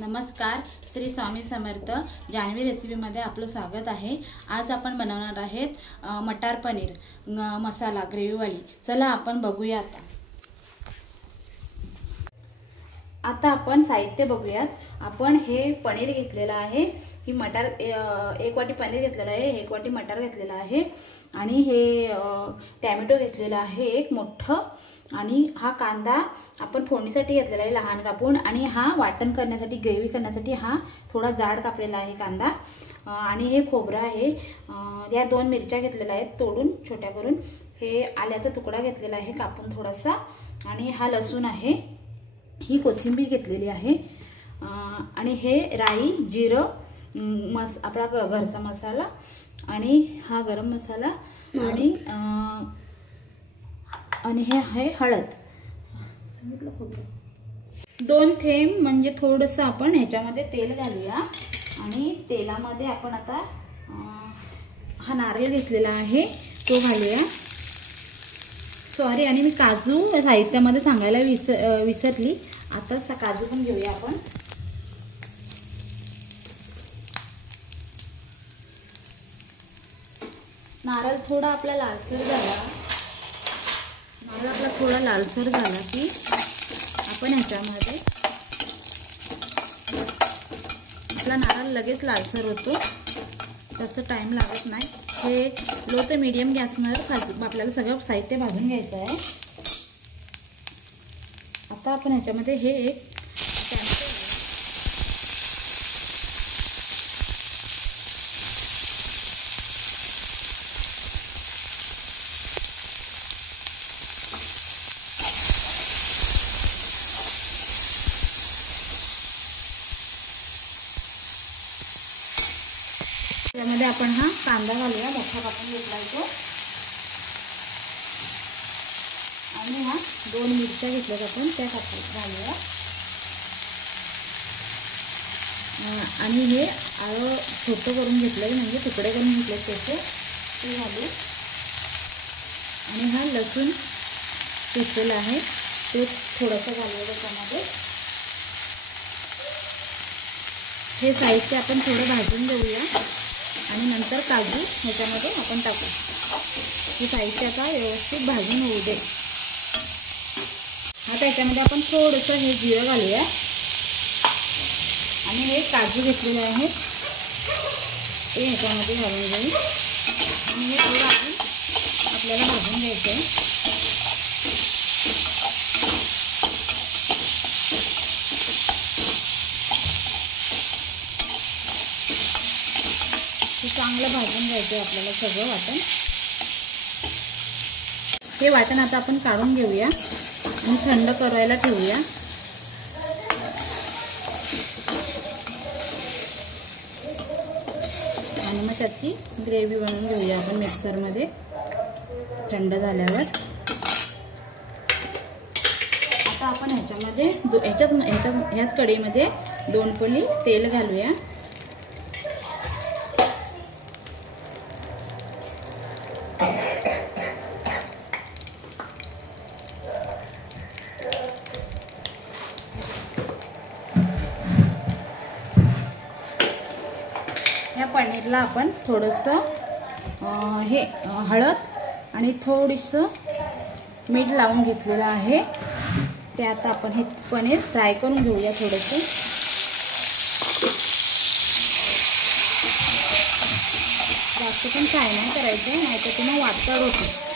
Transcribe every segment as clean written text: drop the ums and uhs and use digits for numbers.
नमस्कार, श्री स्वामी समर्थ जान्हवी रेसिपीमध्ये आपलं स्वागत आहे। आज आपण बनवणार आहेत मटार पनीर मसाला ग्रेव्हीवाली। चला आपण बघूया। आता आपण साहित्य बघूयात। आपण हे पनीर घेतलेलं आहे, ही मटार एक वाटी पनीर घेतलेलं आहे, एक वाटी मटार घेतलेला आहे आणि हे टोमॅटो घेतलेला आहे एक मोठं, आणि हा कांदा आपण फोडणीसाठी घेतलेला आहे लहान कापून, आणि हा वाटण करण्यासाठी ग्रेव्ही करण्यासाठी हा थोडा जाड कापलेला आहे कांदा, आणि हे खोबरं आहे। या 2 मिरच्या घेतलेल्या आहेत तोडून छोट्या करून, हे आल्याचा तुकडा घेतलेला आहे कापून थोडासा, आणि हा लसूण आहे, ही कोथिंबीर घेतलेली आहे, आणि हे राई जिरं आपला घरचा मसाला, आणि हा गरम मसाला, आणि हे आहे हळद। सांगितलं खोबरं 2 थेंब म्हणजे थोडंसं आपण ह्याच्यामध्ये तेल घालूया, आणि तेलामध्ये आपण आता हा नारळ घेतलेला आहे तो घालूया। सॉरी, आणि मी काजू साहित्यामध्ये सांगायला विसरली, आता काजू पण घेऊया आपण। नारळ थोडा आपला लालसर झाला, नारळ आपला थोडा लालसर झाला की आपण ह्याच्यामध्ये, आपला नारळ लगेच लालसर होतो, जास्त टाइम लागत नाही। हे लो ते मीडियम गॅसवर आपल्याला सगळं साहित्य भाजून घ्यायचं आहे। आता आपण ह्याच्यामध्ये हे एक टोमॅटो, त्यामध्ये आपण हा कांदा घालूया, मोठा कापून घेतलाय तो, आणि हा 2 मिरच्या घेतल्यात आपण त्या घालूया, आणि हे आलं छोटं करून घेतलंय म्हणजे तुकडे करून घेतले त्याचे, ते घालू, आणि हा लसूण घेतलेला आहे तो थोडासा घालूया त्याच्यामध्ये। हे साहित्य आपण थोडं भाजून घेऊया, आणि नंतर काजू ह्याच्यामध्ये आपण टाकू। हे साहित्य आता व्यवस्थित भाजून होऊ दे। आता याच्यामध्ये आपण थोडंसं हे जिरं घालूया, आणि हे काजू घेतलेले आहेत ते ह्याच्यामध्ये घालून घेऊ, आणि हे थोडं अजून आपल्याला भाजून घ्यायचं आहे। चांगलं भाजून घ्यायचं आहे आपल्याला सगळं वाटण। हे वाटण आता आपण काढून घेऊया आणि थंड करायला ठेवूया। आणि मग त्याची ग्रेव्ही बनवून घेऊया आपण मिक्सरमध्ये थंड झाल्यावर। आता आपण ह्याच्यामध्ये ह्याच कढईमध्ये 2 पळी तेल घालूया, या पनीरला आपण थोडंसं हे हळद आणि थोडंसं मीठ लावून घेतलेलं आहे, ते आता आपण हे पनीर फ्राय करून घेऊया थोडंसं। जास्त पण फ्राय नाही करायचं, नाहीतर ते मग वाटण होतं।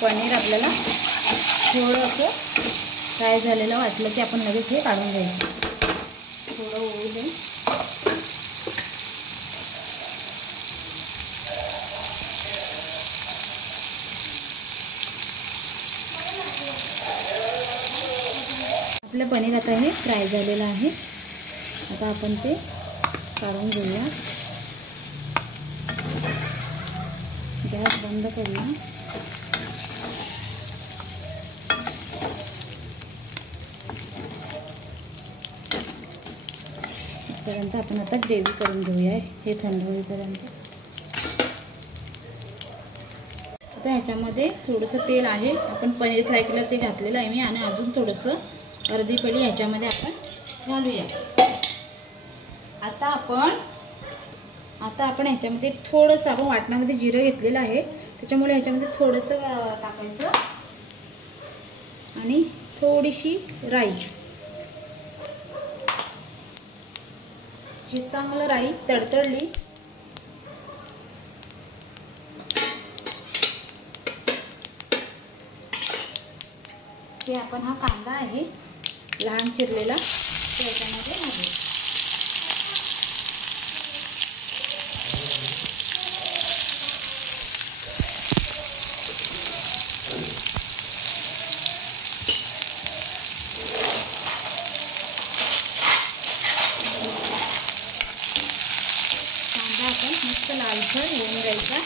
पनीर आपल्याला थोडं असं फ्राय झालेलं वाटलं की आपण लगेच हे काढून घ्यायचं, थोडं होऊ दे। आपलं पनीर आता हे फ्राय झालेलं आहे. आता आपण ते काढून घेऊया. गॅस बंद करूया. पर्यंत आपण आता ग्रेव्ही करून घेऊया. हे थंड होईपर्यंत. आता ह्याच्यामध्ये थोडंसं तेल आहे. आपण पनीर फ्राय केलं ते घातलेलं आहे मी, आणि अजून थोडंसं अर्धी पळी ह्याच्यामध्ये आपण घालूया. आता आपण ह्याच्यामध्ये थोडंसं, आपण वाटणामध्ये जिरं घेतलेलं आहे त्याच्यामुळे ह्याच्यामध्ये थोडंसं टाकायचं, आणि थोडीशी राई. हे चांगलं राई तडतडली की आपण हा कांदा आहे लहान चिरलेला तो याच्यामध्ये घालू. कांदा आपण मस्त लालसर होऊन द्यायचा.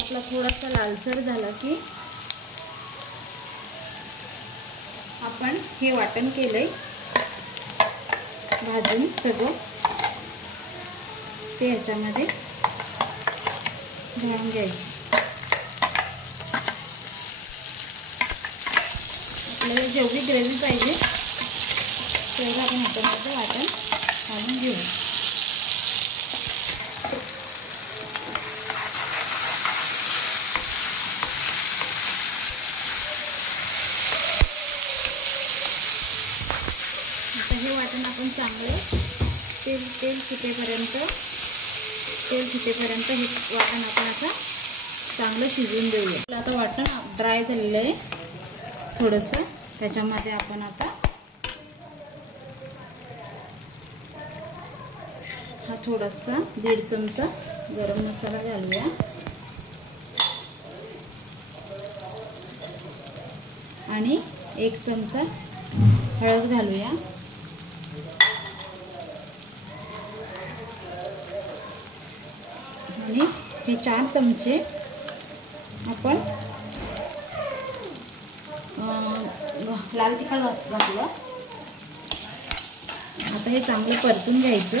आपला थोडासा लालसर झाला की आपण हे वाटण केलंय भाजून सगळं ते ह्याच्यामध्ये घालून घ्यायचं. आपल्याला जेवढी ग्रेव्ही पाहिजे तेवढं आपण ह्याच्यामध्ये वाटण घालून घेऊ. हे वाटण आपण चांगलं तेल सुटेपर्यंत हे वाटण आपण आता चांगलं शिजवून देऊया. आता वाटण ड्राय झालेलं आहे थोडंसं. त्याच्यामध्ये आपण आता हा थोडासा 1.5 चमचा गरम मसाला घालूया. आणि 1 चमचा हळद घालूया. आणि हे 4 चमचे आपण लाल तिखट घातलं. आता हे चांगलं परतून घ्यायचं.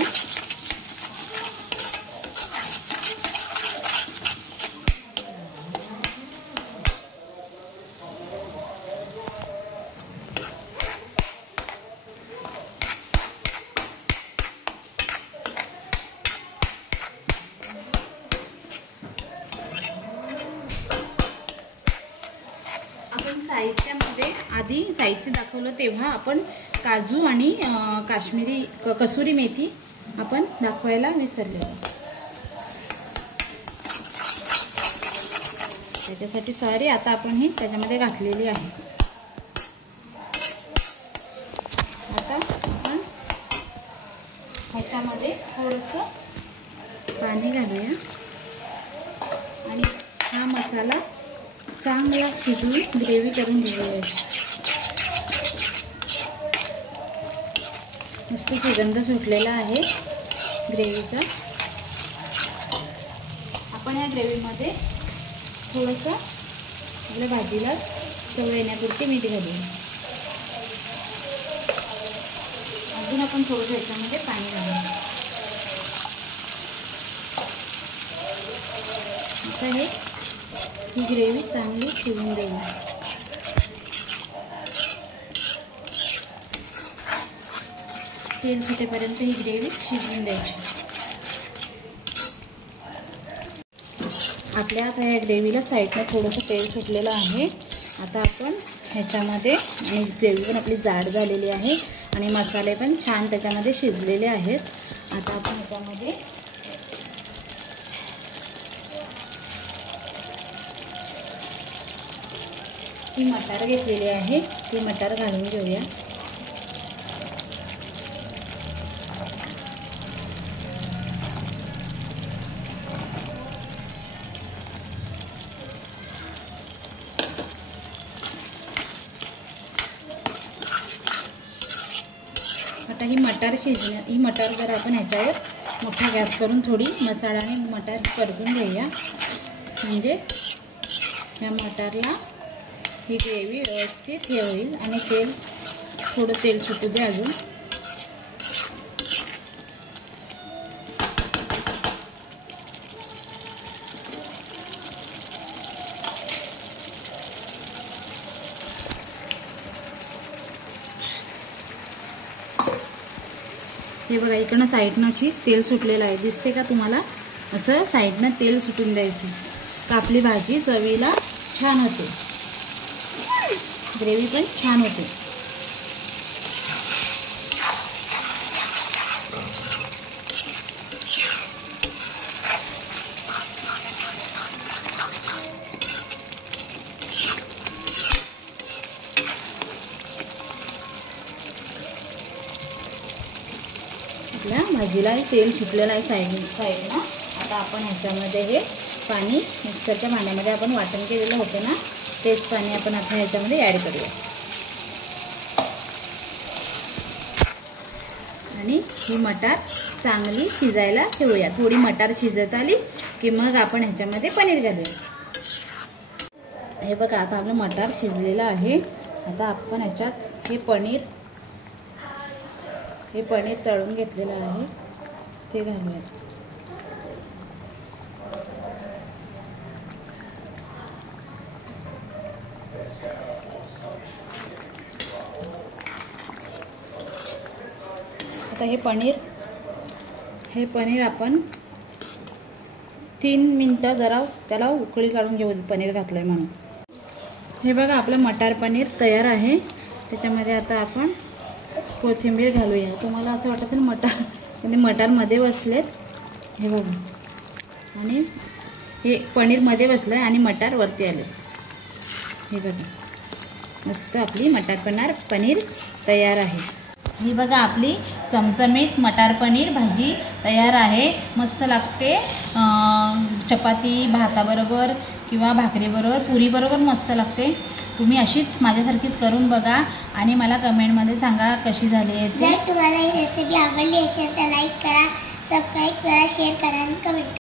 साहित्यामध्ये आधी साहित्य दाखवलं तेव्हा आपण काजू आणि कसुरी मेथी आपण दाखवायला विसरलो. त्याच्यासाठी सॉरी. आता आपण ही त्याच्यामध्ये घातलेली आहे. आता आपण ह्याच्यामध्ये थोडंसं पाणी घालूया आणि हा मसाला चांगला शिजवून ग्रेव्ही करून घेऊया. मस्त सुगंध सुटलेला आहे ग्रेव्हीचा. आपण या ग्रेव्हीमध्ये थोडंसं आपल्या भाजीला चव येण्यापुरती मीठ घालूया. अजून आपण थोडंसं याच्यामध्ये पाणी घालूया. आता ही ग्रेव्ही चांगली शिजवून देऊ. तेल सुटेपर्यंत ही ग्रेव्ही शिजवून द्यायची. आपल्या आता या ग्रेव्हीला साईडने थोडंसं तेल सुटलेलं आहे. आता आपण ह्याच्यामध्ये, आणि ग्रेव्ही पण आपली जाड झालेली आहे आणि मसाले पण छान त्याच्यामध्ये शिजलेले आहेत. आता आपण ह्याच्यामध्ये ती मटार घेतलेली आहे ती मटार घालून घेऊया. आता ही मटार जर आपण ह्याच्यावर मोठा गॅस करून थोडी मसाल्याने मटार परतून घेऊया, म्हणजे या मटारला ही ग्रेव्ही व्यवस्थित हे होईल आणि थोडं तेल सुटू दे अजून. हे बघा इकडनं साईडनं अशी तेल सुटलेलं आहे, दिसते का तुम्हाला? असं साईडनं तेल सुटून द्यायचं का आपली भाजी चवीला छान होते, ग्रेव्ही पण छान होते. आपल्या भाजीला तेल सुटलेलं आहे साईडनं. आता आपण ह्याच्यामध्ये हे पाणी मिक्सरच्या भांड्यामध्ये आपण वाटण केलेलं होतं ना, तेच पाणी आपण आता ह्याच्यामध्ये ॲड करूया आणि ही मटार चांगली शिजायला ठेवूया. थोडी मटार शिजत आली की मग आपण ह्याच्यामध्ये पनीर घालूया. हे बघा आता आपलं मटार शिजलेलं आहे. आता आपण ह्याच्यात हे पनीर तळून घेतलेलं आहे ते घालूया. आता हे पनीर आपण 3 मिनटं जरा त्याला उकळी काढून घेऊ, पनीर घातलंय म्हणून. हे बघा आपलं मटार पनीर तयार आहे. त्याच्यामध्ये आता आपण कोथिंबीर घालूया. तुम्हाला असं वाटत असेल मटारमध्ये बसलेत, हे बघा, आणि हे पनीरमध्ये बसलं आहे आणि मटार वरती आले. हे बघा मस्त आपली मटार पनीर तयार आहे. ही बघा आपली चमचमीत मटार पनीर भाजी तयार आहे. मस्त लागते चपाती भाताबरोबर किंवा भाकरीबरोबर, पुरीबरोबर मस्त लागते. तुम्ही अशीच माझ्यासारखीच करून बघा आणि मला कमेंटमध्ये सांगा कशी झाली आहे. जर तुम्हाला ही रेसिपी आवडली असेल तर लाईक करा, सबस्क्राईब करा, शेअर करा आणि कमेंट